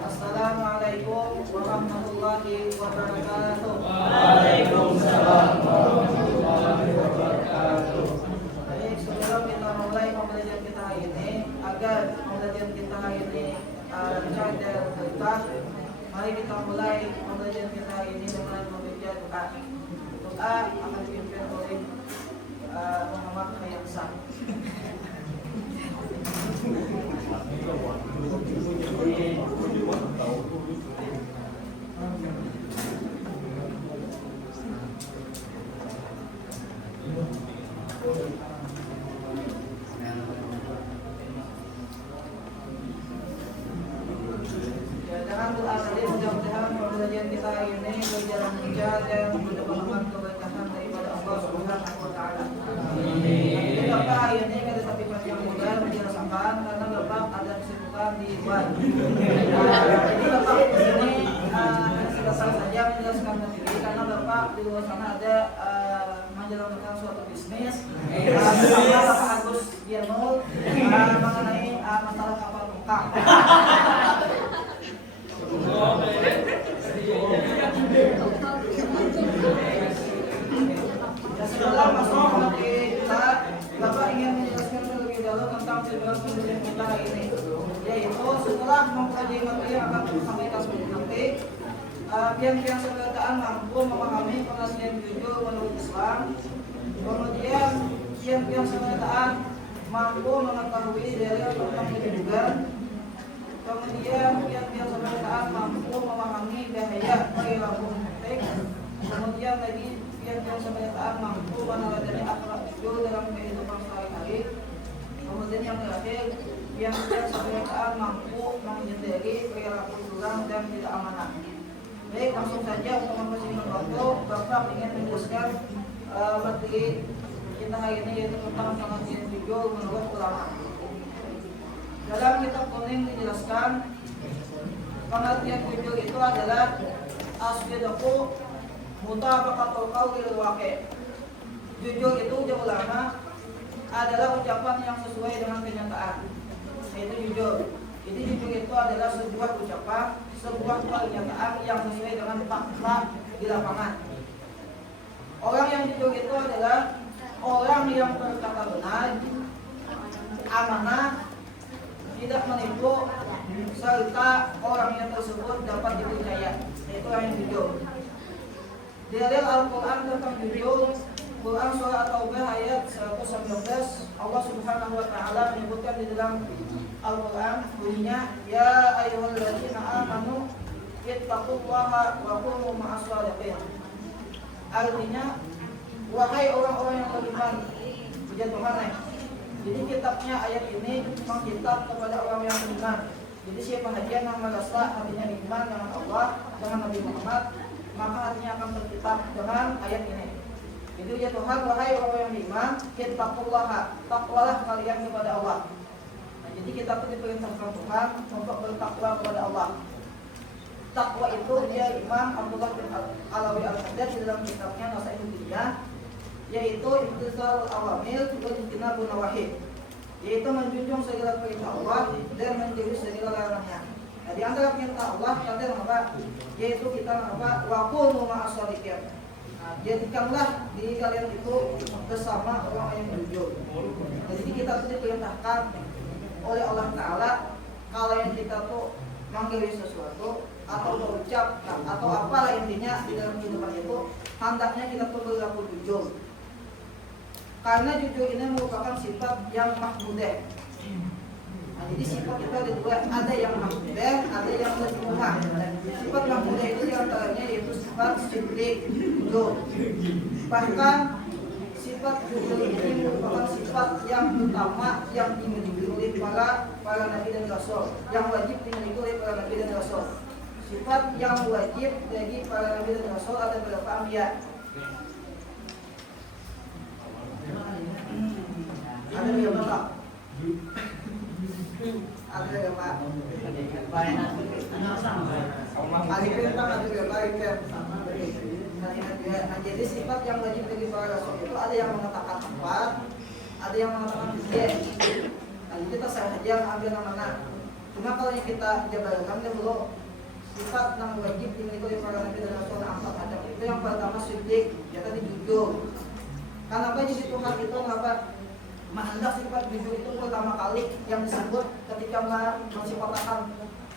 Assalamualaikum warahmatullahi wabarakatuh. Waalaikumsalam warahmatullahi wabarakatuh. Baik, sebelum kita mulai pembelajaran kita hari ini, agar pembelajaran kita hari ini lancar dan berkah, mari kita mulai pembelajaran kita hari ini dengan membaca doa. Doa akan dipimpin oleh Muhammad Khayyamsah. Dengan doa tadi mudah-mudahan pembelajaran kita hari ini berjalan lancar dan mendapatkan keberkahan daripada Allah Subhanahu wa taala. Amin. Bapak hari ini kita tapi panjang mudah menjelaskan karena Bapak ada kesibukan di luar. Jadi Bapak di sini selesai saja menjelaskan sendiri karena Bapak di luar sana ada menjalankan suatu bisnis. Bersama Bapak Agus Gianul mengenai masalah kapal tongkang. Setelah masuk ke kita, Bapak ingin menjelaskan terlebih dahulu tentang tujuan pembelajaran kita hari ini, yaitu setelah mempelajari materi yang akan kita sampaikan nanti, pian-pian sebelahtaan mampu memahami pengertian jujur menurut Islam, kemudian pian-pian sebelahtaan mampu mengetahui dalil tentang kejujuran, kemudian pian-pian sebelahtaan mampu memahami bahaya perilaku munafik, kemudian lagi pian-pian sebelahtaan mampu meneladani akhlak jujur dalam kehidupan sehari-hari, kemudian yang terakhir pian-pian sebelahtaan mampu menghindari perilaku curang dan tidak amanah. Baik, langsung saja untuk mempersingkat waktu, Bapak ingin menjelaskan materi kita hari ini yaitu tentang pengertian jujur menurut ulama. Dalam kitab kuning dijelaskan pengertian jujur itu adalah asyidaku mutabaqatul qauli lil waqi'. Jujur itu ujar ulama adalah ucapan yang sesuai dengan kenyataan, yaitu jujur. Jadi jujur itu adalah sebuah ucapan, sebuah pernyataan yang sesuai dengan fakta di lapangan. Orang yang jujur itu adalah orang yang berkata benar, amanah, tidak menipu, serta orangnya tersebut dapat dipercaya. Itu orang yang jujur. Dalil Al-Quran tentang jujur, Quran surah At-Taubah ayat 119, Allah Subhanahu wa taala menyebutkan di dalam Al-Quran bunyinya, ya ayyuhalladzina amanu ittaqullaha wa kunu ma'as shadiqin. Artinya, wahai orang-orang yang beriman, puja Tuhan. Jadi kitabnya ayat ini memang kitab kepada orang yang beriman. Jadi siapa saja yang merasa hatinya beriman dengan Allah, dengan Nabi Muhammad, maka hatinya akan terkitab dengan ayat ini. Itu ya Tuhan, wahai orang yang beriman, ittaqullaha, takwalah kalian kepada Allah. Nah, jadi kita itu diperintahkan Tuhan untuk bertakwa kepada Allah. Takwa itu dia Imam Abdullah bin Alawi Al-Haddad di dalam kitabnya Nasaihul Diniyah, yaitu imtithalul awamir wa ijtinabun nawahi, yaitu menjunjung segala perintah Allah dan menjauhi segala larangannya. Nah, di antara perintah Allah kata apa? Yaitu kita apa? Wa kunu ma'as shadiqin. Nah, jadikanlah diri kalian itu bersama orang yang jujur. Nah, jadi kita itu diperintahkan oleh Allah Taala kalau yang kita tuh menggiri sesuatu atau berucap atau apalah intinya di dalam kehidupan itu, hendaknya kita tuh berlaku jujur. Karena jujur ini merupakan sifat yang mahmudah. Nah, jadi sifat itu ada dua, ada yang mahmudah, ada yang mazmumah. Sifat mahmudah itu diantaranya yaitu sifat siddiq, jujur. Bahkan sifat jujur ini merupakan sifat yang utama yang dimiliki oleh para nabi dan rasul, yang wajib dimiliki oleh para nabi dan rasul. Sifat yang wajib bagi para nabi dan rasul ada beberapa anbiya. Ada yang Bapak? Ada yang Pak? Alifin Pak ada yang Alifin. Nah, jadi sifat yang wajib bagi para rasul itu ada yang mengatakan empat, ada yang mengatakan tiga. Nah, kita saja ambil yang mana? Cuma kalau yang kita jabarkan dahulu sifat yang wajib dimiliki oleh para nabi dan rasul empat macam. Itu yang pertama siddiq, ya tadi jujur. Kenapa jadi Tuhan itu kenapa menghendak sifat jujur itu pertama kali yang disebut ketika mensifatakan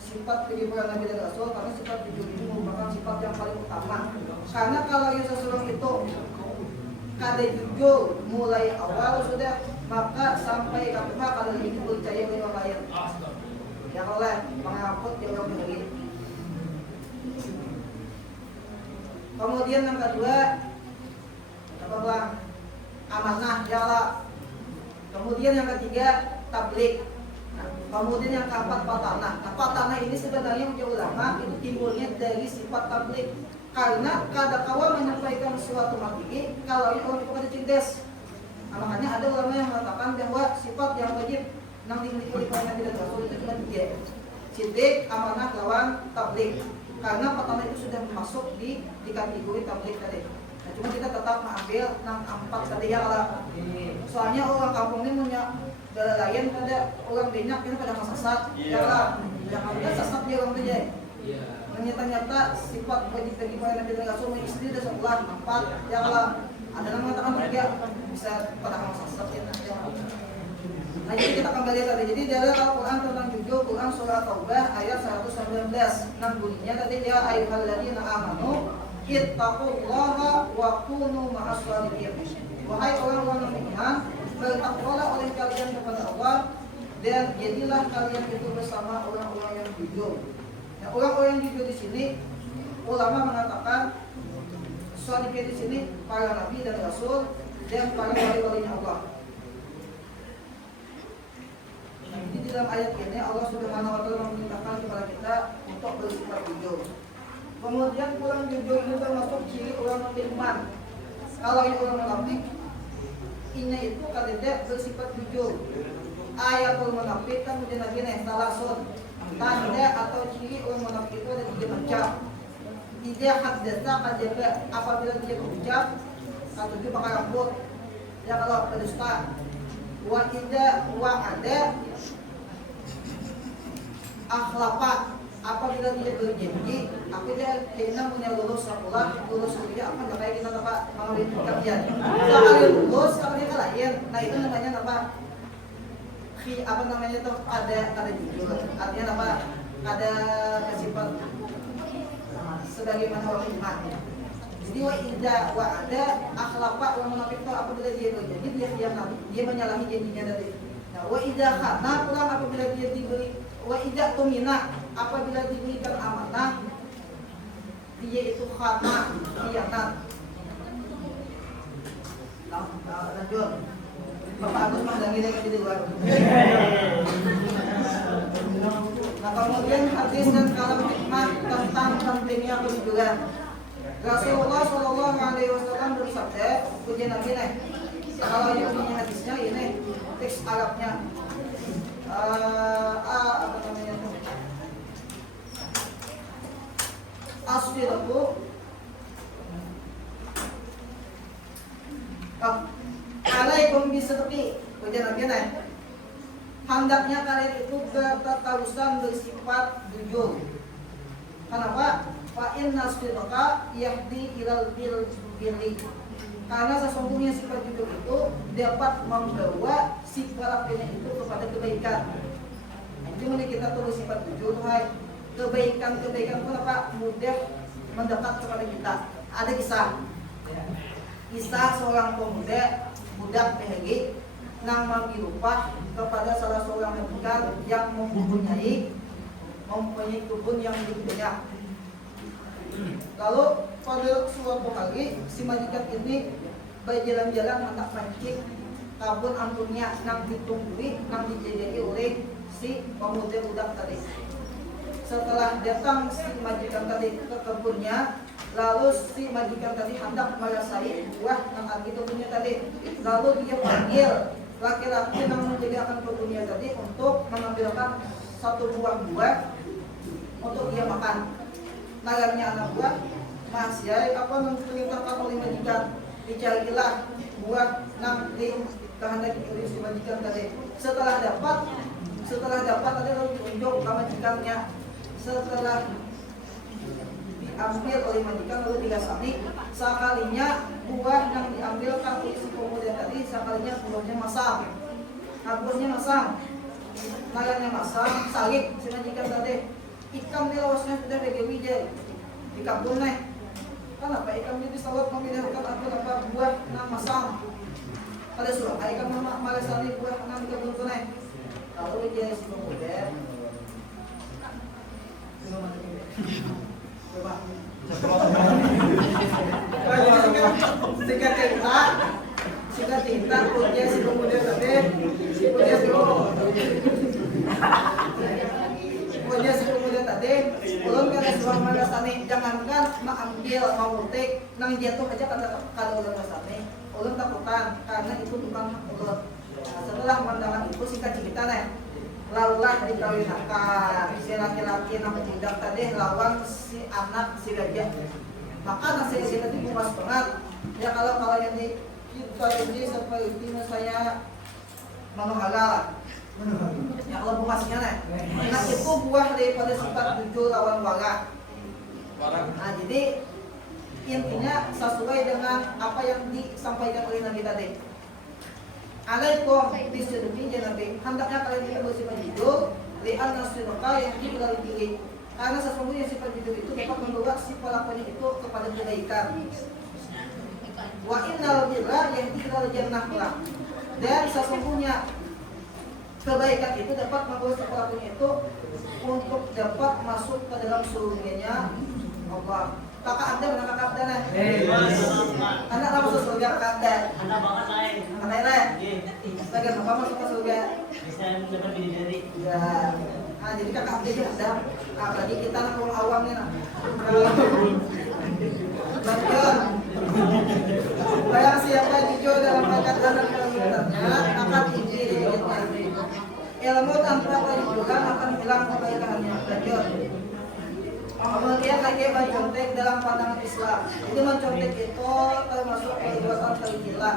sifat bagi para nabi dan rasul, karena sifat jujur ini merupakan sifat yang paling utama. Karena kalau yang seseorang itu kada jujur mulai awal sudah, maka sampai kapan kalau itu percaya oleh orang lain. Ya oleh mengangkut dia orang sendiri. Kemudian yang kedua, apa amanah, ya Allah. Kemudian yang ketiga, tablik. Nah, kemudian yang keempat, patanah. Nah, patanah ini sebenarnya menurut ulama itu timbulnya dari sifat tablik. Karena kada kawa menyampaikan suatu materi kalau ini orang itu kada cerdas. Nah, makanya ada ulama yang mengatakan bahwa sifat yang wajib yang dimiliki oleh para nabi dan rasul itu cuma tiga: siddiq, amanah, lawan tablik. Karena patanah itu sudah masuk di kategori tablik tadi. Nah, cuma kita tetap mengambil yang empat tadi ya Allah. Soalnya orang kampung ini punya lain ada orang banyak ini pada sesat. Ya Allah, yang ada sesat dia orang saja. Ternyata sifat wajib bagi para nabi dan rasul istri ada 4 ya Allah. Ada yang mengatakan tiga bisa pada sesat ya. Nah, jadi kita kembali tadi. Jadi dalam Al-Quran tentang jujur, Quran surah Taubah ayat 119. Nah, bunyinya tadi ya ayyuhalladzina amanu ittaqullaha wa kunu ma'as sholihin. Wahai orang-orang yang beriman, bertakwalah oleh kalian kepada Allah dan jadilah kalian itu bersama orang-orang yang jujur. Nah, orang-orang yang jujur di sini ulama mengatakan sholihin di sini para nabi dan rasul dan para wali-walinya Allah. Jadi di dalam ayat ini Allah Subhanahu wa taala memerintahkan kepada kita untuk bersifat jujur. Kemudian orang jujur itu termasuk ciri orang beriman. Kalau yang orang munafik, ini itu kadang bersifat jujur. Ayatul munafik kan udah nabi nih talasun. Tanda atau ciri orang munafik itu ada 3 macam. Dia haddatsa kadzaba, apabila dia berucap atau dia pakai rambut. Ya kalau berdusta. Wa idza wa'ada akhlafa, apabila dia berjanji, aku dia kena punya lulus sekolah, lulus kuliah apa kayak kita apa mengawin kajian. Sekali lulus, sekali lain. Nah, itu namanya apa? Apa namanya tuh ada jujur. Artinya apa? Ada sifat sebagaimana orang iman. Jadi wa idza wa'ada akhlafa, orang munafik itu apabila dia berjanji dia menyalahi janjinya tadi. Nah, wa idza khana, pulang apabila dia diberi, wa idza tumina, apabila diberikan amanah dia itu khana, khianat. Lanjut. Bapak Agus mendangi lagi di luar. Nah, kemudian hadis dan kalam hikmah tentang pentingnya kejujuran. Rasulullah Shallallahu Alaihi Wasallam bersabda, pujian Nabi nih. Kalau yang punya hadisnya ini teks Arabnya, apa namanya itu? Asfiruhu. Alaikum bisidqi, pujian Nabi nih. Hendaknya kalian itu bertatarusan bersifat jujur. Kenapa? Fa inna sidqa yahdi ilal birri. Karena sesungguhnya sifat jujur itu dapat membawa si pelakunya itu kepada kebaikan. Jadi kita tulis sifat jujur, hai kebaikan pun apa mudah mendekat kepada kita. Ada kisah seorang pemuda budak PHG yang mengirupah kepada salah seorang majikan yang mempunyai kebun yang begitu banyak. Lalu pada suatu hari si majikan ini berjalan-jalan hendak mancing kebun ampunnya yang ditunggui, yang dijajaki oleh si pemuda budak tadi. Setelah datang si majikan tadi ke kebunnya, lalu si majikan tadi hendak merasai buah yang ada kebunnya tadi. Lalu dia panggil laki-laki yang menjaga kebunnya tadi untuk mengambilkan satu buah untuk dia makan. Nalarnya anak buah, Mas Yai apa memperintahkan oleh majikan, dicarilah buah yang dikehendaki oleh si majikan tadi. Setelah dapat, Setelah dapat ada lalu ditunjuk ke majikannya. Setelah diambil oleh majikan lalu digasani, sekalinya buah yang diambilkan oleh si pemuda tadi sekalinya buahnya masam, buahnya masam, layarnya masam, salib si majikan tadi. Ikam dilawasnya sudah begawi je di kampung nih. Kenapa ikam jadi salot memilihkan apa buah yang masam? Pada surat ikam malasani buah yang di kampung nih. Lalu dia si pemuda coba singkat cerita punya si pemuda tadi punya si pemuda tadi ulun kada suang malasani jangankan mengambil mengutik nang jatuh aja kada ulun malasani ulun takutan karena itu bukan hak ulun. Setelah pandangan itu singkat cerita nih lalulah dikawinkan si laki-laki yang tidak tadi lawan si anak si gajah. Maka anak si gajah tadi puas banget ya kalau yang di kita ini seperti saya halal ya kalau puasnya nih nah itu buah daripada sifat 7 lawan wala. Nah jadi intinya sesuai dengan apa yang disampaikan oleh Nabi tadi. Alaikum bisidqi janabi, hendaknya kalian itu bersifat jujur li'anna sidqa yang tidak dipilih karena sesungguhnya sifat jujur itu dapat membawa si pelakunya itu kepada kebaikan. Wa innal birra yahdi ilal jannah, dan sesungguhnya kebaikan itu dapat membawa si pelakunya itu untuk dapat masuk ke dalam surganya Allah. Kakak Anda mana kakak Anda nih? Anak apa masuk surga kakak Anda? Anak banget lain. Anak lain? Bagian apa masuk ke surga? Bisa dapat bidadari. Ya. Nah jadi kakak Anda juga ada. Apalagi kita anak orang awam nih nah. Bagian. Barang siapa jujur dalam perkataan dan perbuatannya akan tinggi derajatnya. Ilmu tanpa perjuangan akan hilang kebaikannya. Bagian. Kemudian lagi mencontek dalam pandangan Islam. Jadi mencontek itu termasuk perbuatan tercela.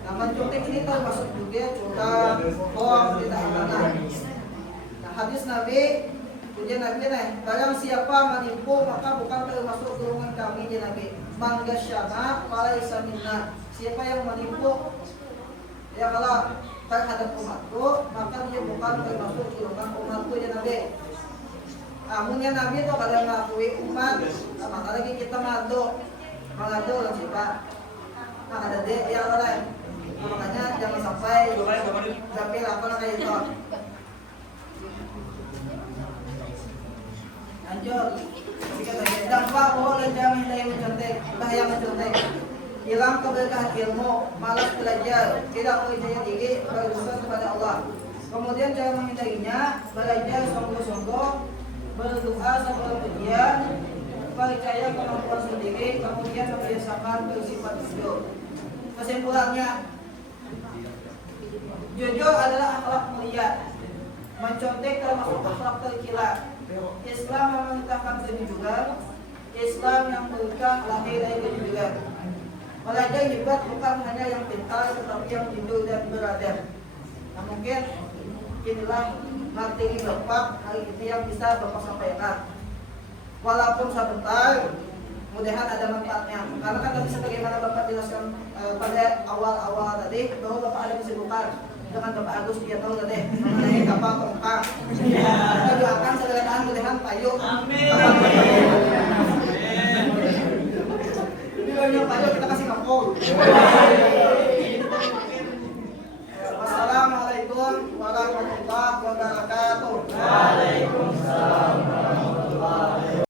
Nah mencontek ini termasuk juga curang, bohong, tidak amanah. Nah hadis Nabi, pujian Nabi nih, barang siapa menipu maka bukan termasuk golongan kami ya Nabi. Man ghasyana falaysa minna. Siapa yang menipu ya kalau terhadap umatku maka dia bukan termasuk golongan umatku ya Nabi. Amunnya Nabi itu kalau mengakui umat, maka lagi kita mengadu lah sih Pak. Nah ada deh yang lain. Makanya jangan sampai sampai apa kayak itu. Lanjut. Dampak boleh jangan mencontek, bahaya mencontek. Hilang keberkahan ilmu, malas belajar, tidak percaya diri, berdosa kepada Allah. Kemudian cara menghindarinya, belajar sungguh-sungguh, berdoa sebelum ujian, percaya kemampuan sendiri, kemudian membiasakan bersifat jujur. Kesimpulannya, jujur adalah akhlak mulia, mencontek termasuk akhlak tercela. Islam memerintahkan kejujuran, Islam yang berkah lahir dari kejujuran. Belajar hebat bukan hanya yang pintar, tetapi yang jujur dan beradab. Nah mungkin inilah materi Bapak hari ini yang bisa Bapak sampaikan. Walaupun sebentar, mudah-mudahan ada manfaatnya. Karena kan tadi sebagaimana Bapak jelaskan pada awal-awal tadi bahwa Bapak ada kesibukan dengan Bapak Agus dia tahu tadi mengenai kapal tongkang. Kita doakan segala mudah-mudahan payung. Amin. Ini banyak payung kita kasih kampung. Wassalamualaikum warahmatullahi wabarakatuh.